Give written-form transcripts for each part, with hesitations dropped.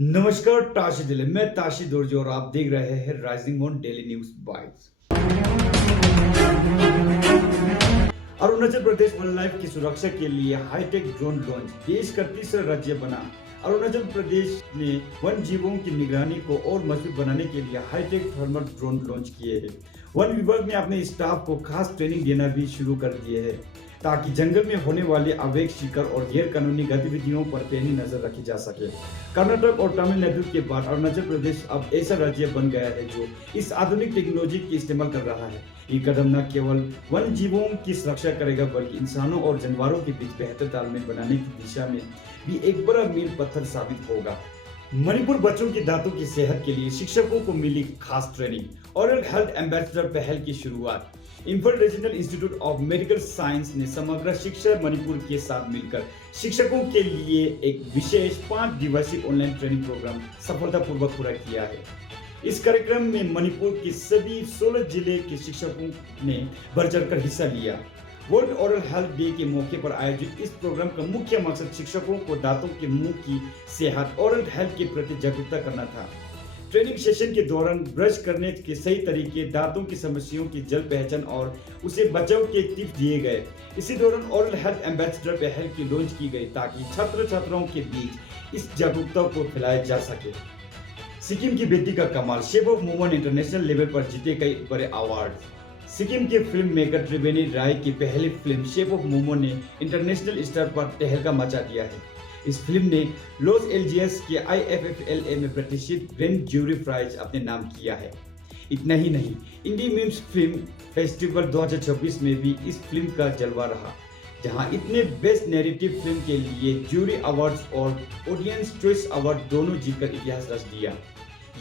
नमस्कार ताशी दिले मैं ताशी दुर्ज और आप देख रहे हैं rising on daily news bytes. Arunachal Pradesh wild life की सुरक्षा के लिए हाईटेक ड्रोन लॉन्च, देश का तीसरा राज्य बना। अरुणाचल प्रदेश ने वन जीवों की निगरानी को और मजबूत बनाने के लिए हाईटेक थर्मल ड्रोन लॉन्च किए हैं। वन विभाग ने अपने स्टाफ को खास ट्रेनिंग देना भी शुरू कर दिए है ताकि जंगल में होने वाले अवैध शिकार और गैर कानूनी गतिविधियों पर पैनी नजर रखी जा सके। कर्नाटक और तमिलनाडु के बाद अरुणाचल प्रदेश अब ऐसा राज्य बन गया है जो इस आधुनिक टेक्नोलॉजी की इस्तेमाल कर रहा है। ये कदम न केवल वन जीवों की सुरक्षा करेगा बल्कि इंसानों और जानवरों के बीच बेहतर तालमेल बनाने की दिशा में भी एक बड़ा मील पत्थर साबित होगा। मणिपुर बच्चों की दांतों की सेहत के लिए शिक्षकों को मिली खास ट्रेनिंग। ओरल हेल्थ एम्बेसडर पहल की शुरुआत। Imphal regional institute of medical science ने समग्र शिक्षा मणिपुर के साथ मिलकर शिक्षकों के लिए एक विशेष 5 दिवसीय ऑनलाइन ट्रेनिंग प्रोग्राम सफलतापूर्वक पूरा किया है। इस कार्यक्रम में मणिपुर के सभी 16 जिले के शिक्षकों ने बढ़ चढ़कर हिस्सा लिया। वर्ल्ड ओरल हेल्थ डे के मौके पर आयोजित इस प्रोग्राम का मुख्य मकसद शिक्षकों को दांतों के मुंह की सेहत ओरल हेल्थ के प्रति जागरूकता करना था। ट्रेनिंग सेशन के दौरान ब्रश करने के सही तरीके, दांतों की समस्याओं की जल्द पहचान और उसे बचाव के टिप्स दिए गए। इसी दौरान ओरल हेल्थ एम्बेसडर पहल की लॉन्च की गई ताकि छात्र छात्राओं के बीच इस जागरूकता को फैलाया जा सके। सिक्किम की बेटी का कमाल, shape of movement international level पर जीते कई बड़े अवार्ड। सिक्किम के फिल्म मेकर त्रिवेणी राय की पहली फिल्म शेप ऑफ मोमो ने इंटरनेशनल स्तर पर तहलका मचा दिया है। इस फिल्म ने लॉस एंजिल्स के IFFLA में प्रतिष्ठित ग्रैंड ज्यूरी प्राइज अपने नाम किया है। इतना ही नहीं, इंडी मिम्स फिल्म फेस्टिवल 2026 में भी इस फिल्म का जलवा रहा, जहां इतने बेस्ट नैरेटिव फिल्म के लिए ज्यूरी अवार्ड्स और ऑडियंस चॉइस अवार्ड दोनों जीतकर इतिहास रच दिया।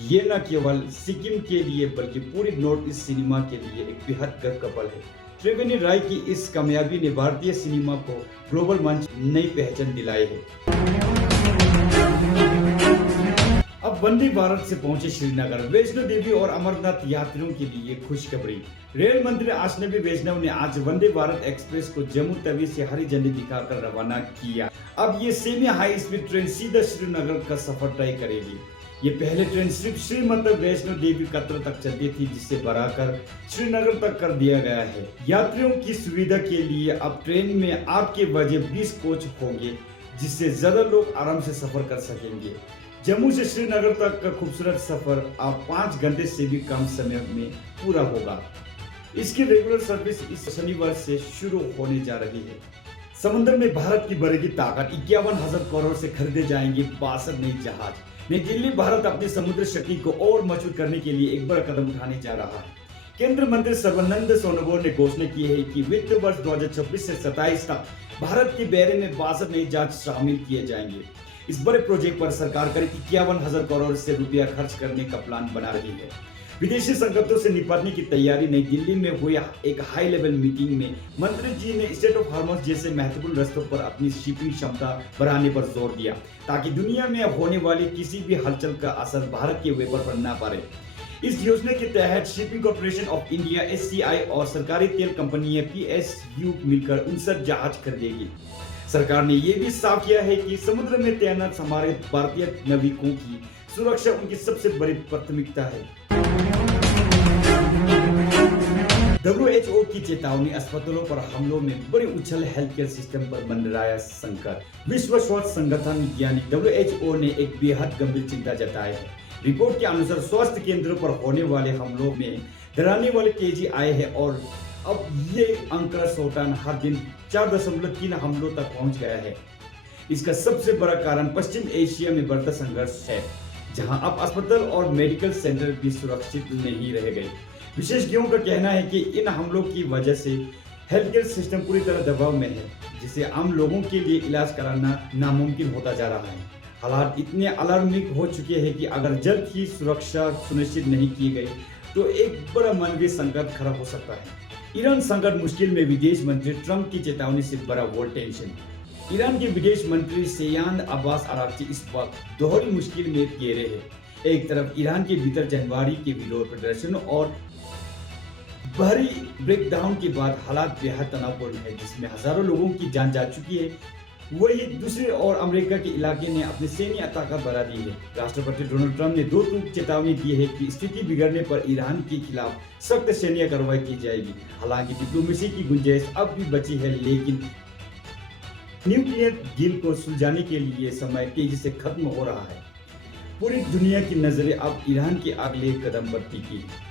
ये न केवल सिक्किम के लिए बल्कि पूरी नॉर्थ ईस्ट सिनेमा के लिए एक बेहद गर्व का पल है। त्रिवेणी राय की इस कामयाबी ने भारतीय सिनेमा को ग्लोबल मंच नई पहचान दिलाई है। अब वंदे भारत से पहुंचे श्रीनगर। वैष्णो देवी और अमरनाथ यात्रियों के लिए खुशखबरी। रेल मंत्री अश्विनी वैष्णव ने आज वंदे भारत एक्सप्रेस को जम्मू तवी से हरी झंडी दिखाकर रवाना किया। अब ये सेमी हाई स्पीड ट्रेन सीधा श्रीनगर का सफर तय करेगी। ये पहले ट्रेन सिर्फ श्रीमती वैष्णो देवी कटरा तक चलती थी, जिसे बढ़ाकर श्रीनगर तक कर दिया गया है। यात्रियों की सुविधा के लिए अब ट्रेन में आपके वजह 20 कोच होंगे, जिससे ज्यादा लोग आराम से सफर कर सकेंगे। जम्मू से श्रीनगर तक का खूबसूरत सफर अब 5 घंटे से भी कम समय में पूरा होगा। इसकी रेगुलर सर्विस इस शनिवार से शुरू होने जा रही है। समुद्र में भारत की बढ़ेगी ताकत। 51,000 करोड़ से खरीदे जाएंगे 62 नए जहाज। नई दिल्ली भारत अपनी समुद्र शक्ति को और मजबूत करने के लिए एक बड़ा कदम उठाने जा रहा है। केंद्रीय मंत्री सर्बानंद सोनोवाल ने घोषणा की है कि वित्त वर्ष 2026 से 27 तक भारत के बेड़े में 62 नए जहाज शामिल किए जाएंगे। इस बड़े प्रोजेक्ट पर सरकार करीब 51,000 करोड़ से रुपया खर्च करने का प्लान बना रही है। विदेशी संकटों से निपटने की तैयारी। नई दिल्ली में हुई एक हाई लेवल मीटिंग में मंत्री जी ने स्टेट ऑफ हार्मस जैसे महत्वपूर्ण रास्तों पर अपनी शिपिंग क्षमता बढ़ाने पर जोर दिया, ताकि दुनिया में होने वाली किसी भी हलचल का असर भारत के व्यापार पर न पड़े। इस योजना के तहत shipping corporation of India SCI और सरकारी तेल कंपनी PSU मिलकर 59 जहाज खरीदेगी। सरकार ने यह भी साफ किया है कि समुद्र में तैनात हमारे भारतीय नाविकों की सुरक्षा उनकी सबसे बड़ी प्राथमिकता है। WHO की चेतावनी। अस्पतालों पर हमलों में बड़ी उछल। हेल्थ केयर सिस्टम पर मंडराया संकट। विश्व स्वास्थ्य संगठन यानी WHO ने एक बेहद गंभीर चिंता जताई है। रिपोर्ट के अनुसार स्वास्थ्य केंद्रों पर होने वाले हमलों में डराने वाली तेजी आई है और अब ये आंकड़ा सौटान हर दिन 4.3 हमलों तक पहुंच गया है। इसका सबसे बड़ा कारण पश्चिम एशिया में बढ़ता संघर्ष है, जहां अब अस्पताल और मेडिकल सेंटर भी सुरक्षित नहीं रह गए। विशेषज्ञों का कहना है कि इन हमलों की वजह से हेल्थ केयर सिस्टम पूरी तरह दबाव में है, जिससे आम लोगों के लिए इलाज कराना नामुमकिन होता जा रहा है। हालात इतने अलार्मिंग हो चुके हैं कि अगर जल्द ही सुरक्षा सुनिश्चित नहीं की गई तो एक बड़ा मानवीय संकट खड़ा हो सकता है। ईरान संकट मुश्किल में। विदेश मंत्री ट्रंप की चेतावनी से बड़ा वर्ल्ड टेंशन। ईरान के विदेश मंत्री सैयद अब्बास अरागची इस वक्त दोहरी मुश्किल में घेरे हैं। एक तरफ ईरान के भीतर जनवरी के विरोध प्रदर्शन और भारी ब्रेकडाउन के बाद हालात बेहद तनावपूर्ण है, जिसमें हजारों लोगों की जान जा चुकी है। वही दूसरी ओर अमेरिका के इलाके ने अपनी सैन्य ताकत बढ़ा दी है। राष्ट्रपति डोनाल्ड ट्रंप ने दो टूक चेतावनी दी है कि स्थिति बिगड़ने पर ईरान के खिलाफ सख्त सैन्य कार्रवाई की जाएगी। हालांकि डिप्लोमेसी की गुंजाइश अब भी बची है, लेकिन न्यूक्लियर डील को सुलझाने के लिए समय तेजी से खत्म हो रहा है। पूरी दुनिया की नजरें अब ईरान के अगले कदम पर टिकी है।